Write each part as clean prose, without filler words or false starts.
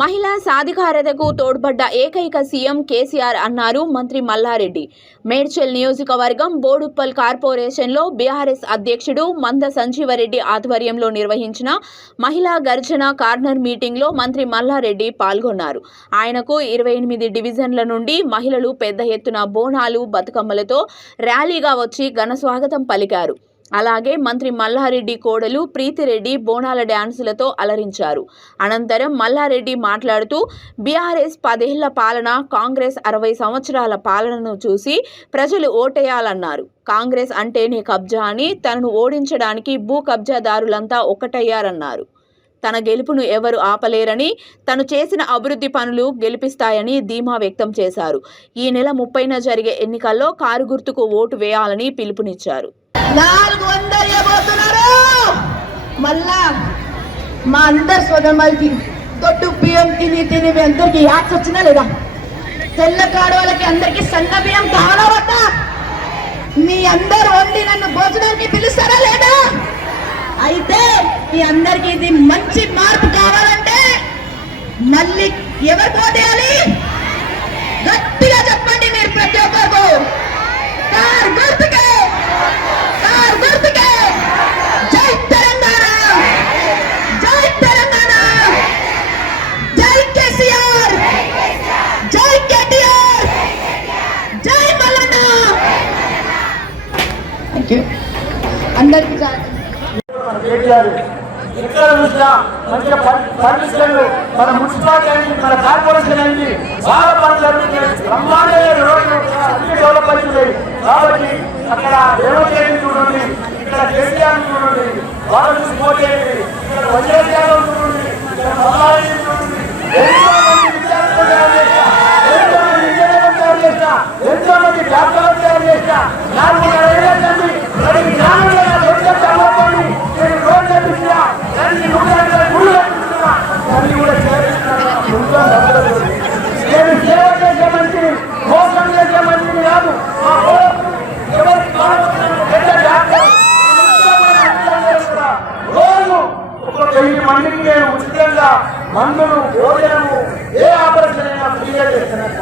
మహిళా సాధికారతకు తోడ్పడ్డ ఏకైక సీఎం కేసీఆర్ అన్నారు మంత్రి మల్లారెడ్డి. మేడ్చల్ నియోజకవర్గం బోడుప్పల్ కార్పొరేషన్లో బీఆర్ఎస్ అధ్యక్షుడు మంద సంజీవరెడ్డి ఆధ్వర్యంలో నిర్వహించిన మహిళా గర్జన కార్నర్ మీటింగ్లో మంత్రి మల్లారెడ్డి పాల్గొన్నారు. ఆయనకు 28 డివిజన్ల నుండి మహిళలు పెద్ద ఎత్తున బోనాలు బతుకమ్మలతో ర్యాలీగా వచ్చి ఘన స్వాగతం పలికారు. అలాగే మంత్రి మల్లారెడ్డి కోడలు ప్రీతిరెడ్డి బోనాల డ్యాన్సులతో అలరించారు. అనంతరం మల్లారెడ్డి మాట్లాడుతూ బీఆర్ఎస్ 10 ఏళ్ల పాలన, కాంగ్రెస్ 60 సంవత్సరాల పాలనను చూసి ప్రజలు ఓటేయాలన్నారు. కాంగ్రెస్ అంటేనే కబ్జా అని, తనను ఓడించడానికి భూ కబ్జాదారులంతా ఒక్కటయ్యారన్నారు. తన గెలుపును ఎవరు ఆపలేరని, తను చేసిన అభివృద్ధి పనులు గెలిపిస్తాయని ధీమా వ్యక్తం చేశారు. ఈ నెల 30న జరిగే ఎన్నికల్లో కారు గుర్తుకు ఓటు వేయాలని పిలుపునిచ్చారు. 400 ఇవ్వబోతున్నారు. మళ్ళా మా అందరు సోదరులకి దొడ్డు బియ్యం తిని మీ అందరికి యాక్స్ వచ్చినా లేదా? తెల్ల కాడు వాళ్ళకి అందరికి సన్న బియ్యం కావాలా వద్దా? మీ అందరు వండి నన్ను భోజనానికి పిలుస్తారా లేదా? అయితే మీ అందరికి ఇది మంచి మార్పు కావాలంటే మళ్ళీ ఎవరు పోతేయాలి? గట్టిగా చెప్పండి మీరు ప్రతి ఒక్కరు. కారు గుర్తుకే, కారు గుర్తుకే. జై తెలంగాణ, జై తెలంగాణ, జై కేసీఆర్, జై కేటీఆర్, జై మల్లన్న. అందరికీ ఎక్కడ చూసినా మంచిగా పర్మిషన్లు మన మున్సిపాలిటీ అనేది, మన కార్పొరేషన్ అనేది బాగా పనులు బ్రహ్మాండమైన రోడ్లు అన్ని డెవలప్ అవుతున్నాయి. కాబట్టి అక్కడ దేవతని చూడండి, ఇక్కడ కేసీఆర్ చూడండి, వాళ్ళు చూసిపోతేయండి, ఇక్కడ వైద్యాలు చూడండి, ఇక్కడ మల్లారెడ్డి చూడండి, ఎంతో మంది విద్యార్థులు తయారు చేస్తా, ఎంతో మంది ఇంజనీర్లు తయారు చేస్తా, ఎంతో మంది డాక్టర్లు తయారు చేస్తా. 4 ఏళ్ళండి ప్రతి గ్రామంలో రోడ్లు నేను రోడ్లు కట్టిస్తున్నా, దాన్ని 150 గుళ్ళు కట్టిస్తున్నా, దాన్ని కూడా నేను సేవ చేసే మంచిని, మోసం చేసే మంచిని కాదు. మా రోజు 1000 మందికి నేను ఉచితంగా మందులు, భోజనము, ఏ ఆపరేషన్ అయినా ఫ్రీగా చేస్తున్నట్ట.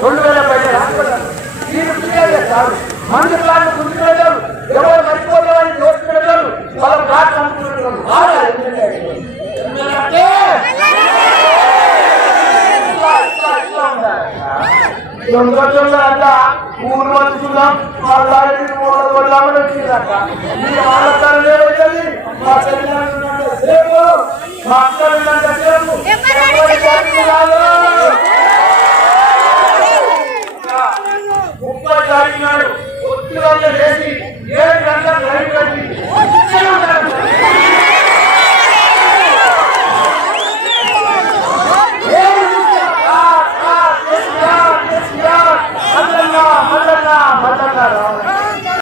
2000 బయట హాస్పిటల్ దీన్ని ఫ్రీగా చేస్తారు. మందు ప్లాంట్ గుర్తుపెట్టారు, ఎవరు మర్చిపోతారని దోచుకునేవారు, వాళ్ళ ప్లాట్ అమ్ముకునేవారు. అంతా ఊరు పంచుకుందాం, మళ్ళీ కొడదామని వచ్చిందట. మీరు వాళ్ళ తరం ఏమవుతుంది? మా తెలంగాణ సేపు, మా అక్కలు 30 తారీఖు నాడు ఒత్తిడి లేచి 7 గంటలకు లైవ్ కట్టి